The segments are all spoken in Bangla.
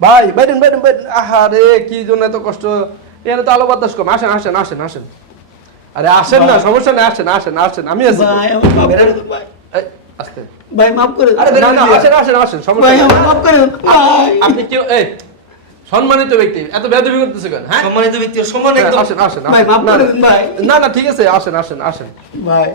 ভাই বাইরেন বাইরেন বাইরেন আহারে কি জন্য এত কষ্ট? এখানে তো আলো বাতাস কম। আসেন আসেন আসেন আসেন। আরে আসেন না সমস্যা নেই আসেন আসেন আসেন আমি আছি। তো। ভাই। আস্তে। ভাই মাফ করে আরে না না আসেন আসেন আসেন সমস্যা ভাই। মাফ করে আপনি কেউ এই সম্মানিত ব্যক্তি এত বেদবি করতেছে কেন হ্যাঁ? সম্মানিত ব্যক্তি সম্মান হ্যাঁ, একদম আসেন আসেন ভাই মাফ করে দেন ভাই। না না ঠিক আছে আসেন আসেন আসেন। ভাই।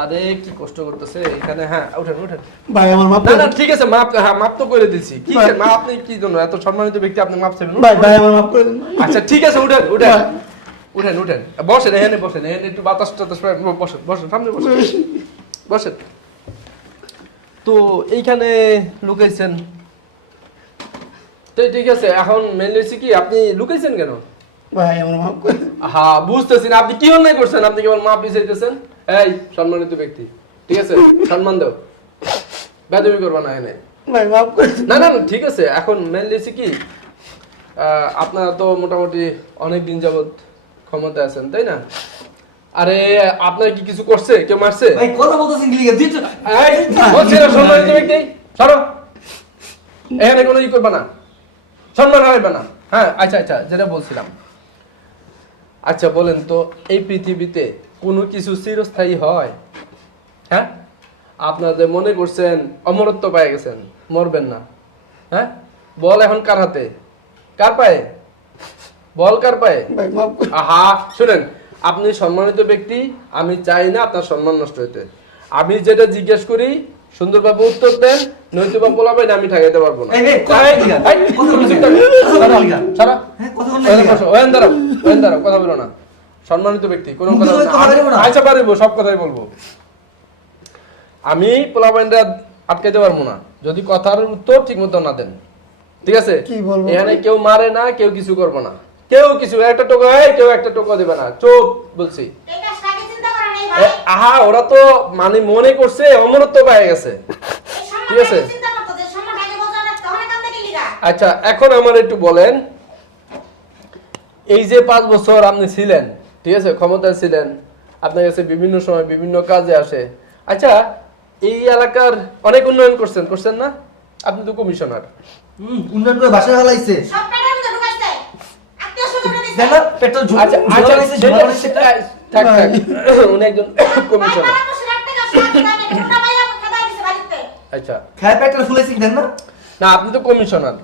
আরে কি কষ্ট করতেছে এখানে হ্যাঁ উঠেন উঠেন। ভাই আমার মাফ না না ঠিক আছে মাপ হ্যাঁ মাপ তো করে দিচ্ছি কি। মা আপনি কি জন্য এত সম্মানিত ব্যক্তি আপনি মাপ চাইবেন? ভাই ভাই আমার মাফ করে দেন। আচ্ছা ঠিক আছে উঠেন উঠেন। উঠেন উঠেন। বসেন এখানে বসেন এখানে একটু বাতাস টাতাস বসেন বসেন সামনে বসেন। বসেন। তো এইখানে লুকাইছেন তো ঠিক আছে এখন মেনলি হচ্ছে কি আপনি লুকাইছেন কেন? ভাই আমার মাফ করে হ্যাঁ বুঝতেছি না আপনি কি অন্যায় করছেন? আপনি কেবল মাপ চাইতেছেন এই সম্মানিত ব্যক্তি ঠিক আছে সম্মান দাও। বেদবি করবা না এনে। ভাই মাফ করে না না ঠিক আছে এখন মেনলি হচ্ছে কি আপনারা তো মোটামুটি অনেক দিন যাবত ক্ষমতায় আছেন তাই না? আরে আপনার কি কিছু করছে? কেউ মারছে? ভাই কথা বলতেছেন কি এই, সম্মানিত ব্যক্তি সরো। এখানে কোনো ই করবে না। সম্মান হারাইবে না। হ্যাঁ আচ্ছা আচ্ছা যেটা বলছিলাম। আচ্ছা বলেন তো এই পৃথিবীতে কোনো কিছু চিরস্থায়ী হয়? হ্যাঁ? আপনারা যে মনে করছেন অমরত্ব পায়ে গেছেন মরবেন না। হ্যাঁ? বল এখন কার হাতে? কার পায়ে? বল কার পায়ে? আহা শুনেন আপনি সম্মানিত ব্যক্তি আমি চাই না আপনার সম্মান নষ্ট হইতে। আমি যেটা জিজ্ঞেস করি সুন্দরভাবে উত্তর দেন নয়তো বা বলাবেন আমি ঠেকাইতে পারব না। কথা বলি না। বলি বলি বলি বলো সম্মানিত ব্যক্তি কোনো কথা। আচ্ছা পারিব সব কথাই বলব। আমি পোলাপাইনরা আটকাইতে পারব না। যদি কথার উত্তর ঠিক মতো না দেন। ঠিক আছে? এখানে কেউ মারে না কেউ কিছু করব না। কেউ কিছু একটা টোকা কেউ একটা টোকা দেবে না। চোখ বলছি এই কাজটা আগে চিন্তা করা নেই এ, ভাই আহা ওরা তো মানে মনে করছে অমরত্ব পেয়ে গেছে। ঠিক আছে। আচ্ছা এখন আমার একটু বলেন এই যে পাঁচ বছর আপনি ছিলেন ঠিক আছে ক্ষমতায় ছিলেন আপনার কাছে বিভিন্ন সময় বিভিন্ন কাজে আসে। আচ্ছা এই এলাকার অনেক উন্নয়ন করছেন করছেন না? আপনি তো কমিশনার। হুম, উন্নয়ন করে বাসা না পেট্রোল আচ্ছা। থাক। থাক উনি একজন কমিশনার। খায় না? না আপনি তো কমিশনার।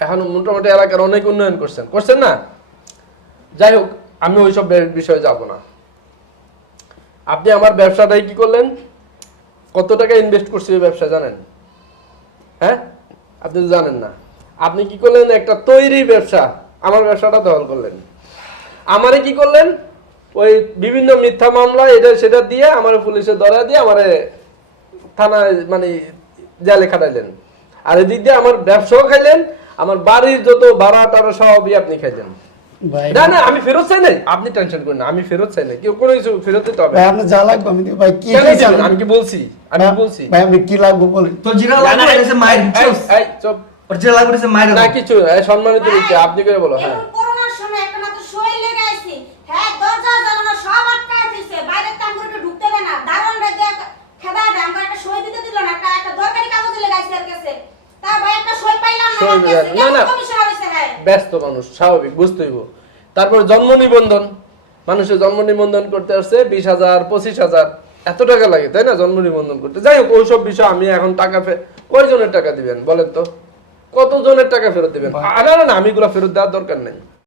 এখন মোটামুটি এলাকার অনেক উন্নয়ন করছেন। করছেন না? যাই হোক আমি ওইসব বিষয়ে যাব না। আপনি আমার ব্যবসাটাই কি করলেন? কত টাকা ইনভেস্ট করছি ওই ব্যবসা জানেন? হ্যাঁ? আপনি তো জানেন না। আপনি কি করলেন? একটা তৈরি ব্যবসা। আমার ব্যবসাটা দখল করলেন। আমারে কি করলেন? ওই বিভিন্ন মিথ্যা মামলা এটা সেটা দিয়ে আমার পুলিশে ধরা দিয়ে আমারে থানায় মানে জেলে খাটাইলেন। আর এদিক দিয়ে আমার ব্যবসাও খাইলেন আমার বাড়ির যত ভাড়া টাড়া সবই আপনি খাইলেন। না না আমি ফেরত চাই নাই। আপনি টেনশন করেন আমি ফেরত চাই না কেউ কোনো কিছু ফেরত দিতে হবে আপনি যা লাগবে আমি ভাই কি? আমি কি বলছি? আমি বলছি? ভাই আপনি কি লাগবে বলেন। না, না, লাগবে মায়ের এই, চুপ। ওর যেটা লাগবে হচ্ছে মায়ের না কিছু সম্মানিত ব্যক্তি আপনি করে বলো হ্যাঁ এখন করোনার সময় একটা মাত্র শরীর লেগে আইছি হ্যাঁ দরজা জানালা সব আটকায় দিছে বাইরের কাম করে ঢুকতে দেয় না। দারোয়ান রে খেদা দেয় আমরা একটা সই দিতে দিল না। একটা একটা দরকারি কাগজ লেগে আর কাছে। তা ভাই একটা সই পাইলাম না সই আমার কাছে। না, না। কেমন কমিশনার হইছে হ্যাঁ? ব্যস্ত মানুষ স্বাভাবিক বুঝতে হইব। তারপর জন্ম নিবন্ধন। মানুষের জন্ম নিবন্ধন করতে আসছে বিশ হাজার পঁচিশ হাজার। এত টাকা লাগে তাই না? জন্ম নিবন্ধন করতে। যাই হোক ওইসব বিষয় আমি এখন টাকা ফে- কয়জনের টাকা দিবেন বলেন তো? কত জনের টাকা ফেরত দিবেন? না আমি এগুলো ফেরত দেওয়ার দরকার নেই।